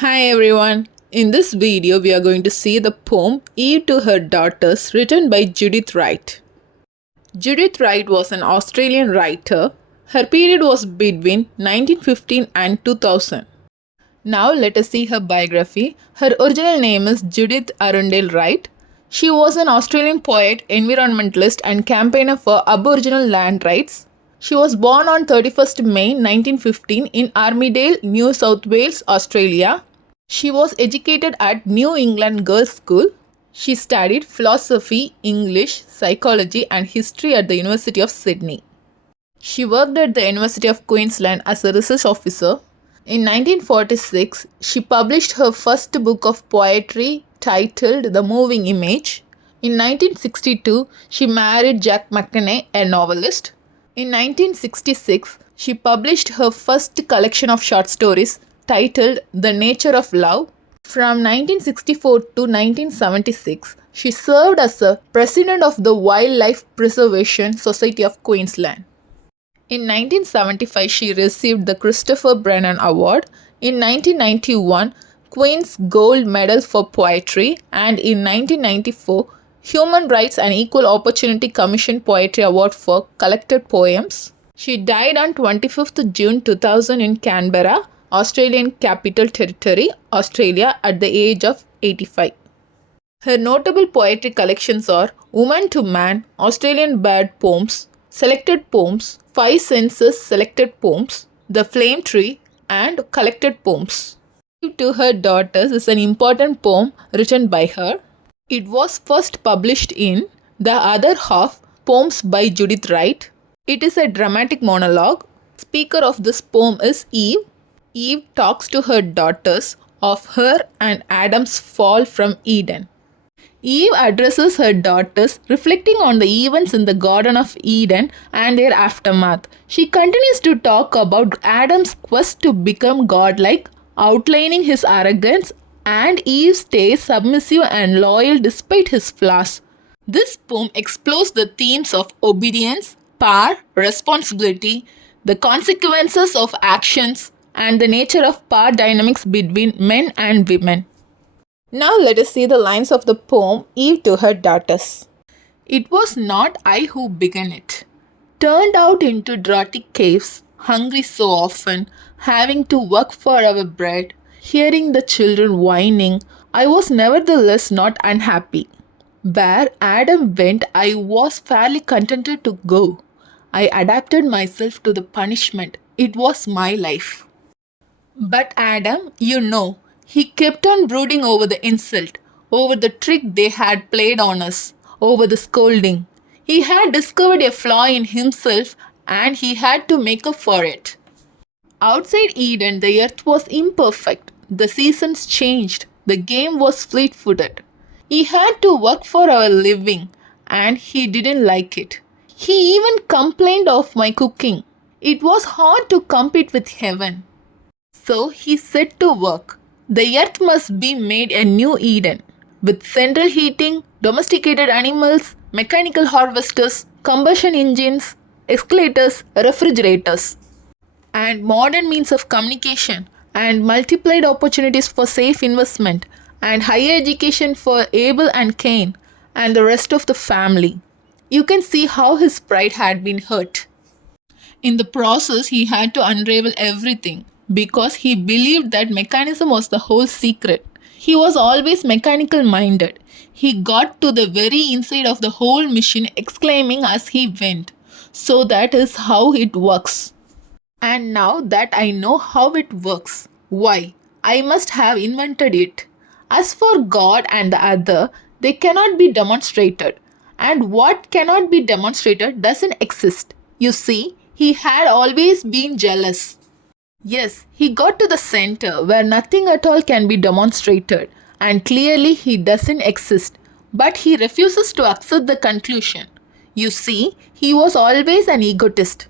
Hi everyone. In this video, we are going to see the poem Eve to Her Daughters written by Judith Wright. Judith Wright was an Australian writer. Her period was between 1915 and 2000. Now let us see her biography. Her original name is Judith Arundel Wright. She was an Australian poet, environmentalist and campaigner for Aboriginal land rights. She was born on 31st May 1915 in Armidale, New South Wales, Australia. She was educated at New England Girls' School. She studied philosophy, English, psychology and history at the University of Sydney. She worked at the University of Queensland as a research officer. In 1946, she published her first book of poetry titled The Moving Image. In 1962, she married Jack McKenney, a novelist. In 1966, she published her first collection of short stories titled The Nature of Love. From 1964 to 1976, she served as the president of the Wildlife Preservation Society of Queensland. In 1975, she received the Christopher Brennan Award. In 1991, Queen's Gold Medal for Poetry, and in 1994, Human Rights and Equal Opportunity Commission Poetry Award for collected poems. She died on 25th June 2000 in Canberra, Australian Capital Territory, Australia, at the age of 85. Her notable poetry collections are Woman to Man, Australian Bird Poems, Selected Poems, 5 Census Selected Poems, The Flame Tree, and Collected Poems. To Her Daughters is an important poem written by her. It was first published in The Other Half, Poems by Judith Wright. It is a dramatic monologue. Speaker of this poem is Eve. Eve talks to her daughters of her and Adam's fall from Eden. Eve addresses her daughters, reflecting on the events in the Garden of Eden and their aftermath. She continues to talk about Adam's quest to become godlike, outlining his arrogance, and Eve stays submissive and loyal despite his flaws. This poem explores the themes of obedience, power, responsibility, the consequences of actions, and the nature of power dynamics between men and women. Now let us see the lines of the poem Eve to Her Daughters. It was not I who began it. Turned out into draughty caves, hungry so often, having to work for our bread, hearing the children whining, I was nevertheless not unhappy. Where Adam went, I was fairly contented to go. I adapted myself to the punishment. It was my life. But Adam, he kept on brooding over the insult, over the trick they had played on us, over the scolding. He had discovered a flaw in himself and he had to make up for it. Outside Eden, the earth was imperfect. The seasons changed. The game was fleet-footed. He had to work for our living and he didn't like it. He even complained of my cooking. It was hard to compete with heaven. So he set to work. The earth must be made a new Eden, with central heating, domesticated animals, mechanical harvesters, combustion engines, escalators, refrigerators, and modern means of communication, and multiplied opportunities for safe investment, and higher education for Abel and Cain, and the rest of the family. You can see how his pride had been hurt. In the process, he had to unravel everything, because he believed that mechanism was the whole secret. He was always mechanical minded. He got to the very inside of the whole machine, exclaiming as he went, so that is how it works. And now that I know how it works, why, I must have invented it. As for God and the other, they cannot be demonstrated. And what cannot be demonstrated doesn't exist. You see, he had always been jealous. Yes, he got to the center where nothing at all can be demonstrated, and clearly he doesn't exist, but he refuses to accept the conclusion. You see, he was always an egotist.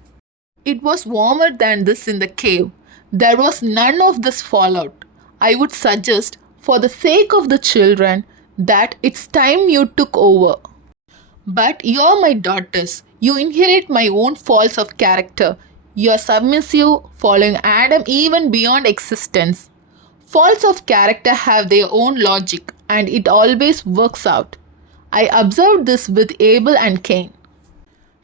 It was warmer than this in the cave. There was none of this fallout. I would suggest, for the sake of the children, that it's time you took over. But you're my daughters. You inherit my own faults of character. You are submissive, following Adam even beyond existence. Faults of character have their own logic and it always works out. I observed this with Abel and Cain.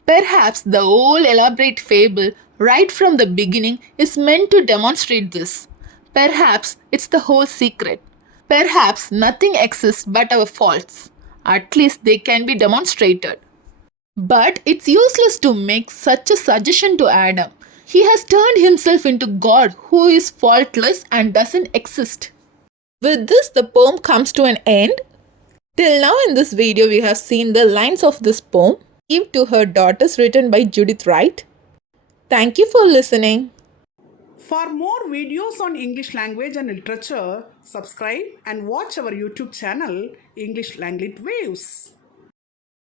Perhaps the whole elaborate fable right from the beginning is meant to demonstrate this. Perhaps it's the whole secret. Perhaps nothing exists but our faults. At least they can be demonstrated. But it's useless to make such a suggestion to Adam. He has turned himself into God who is faultless and doesn't exist. With this, the poem comes to an end. Till now in this video, we have seen the lines of this poem, Eve to Her Daughters, written by Judith Wright. Thank you for listening. For more videos on English language and literature, subscribe and watch our YouTube channel English Language Waves.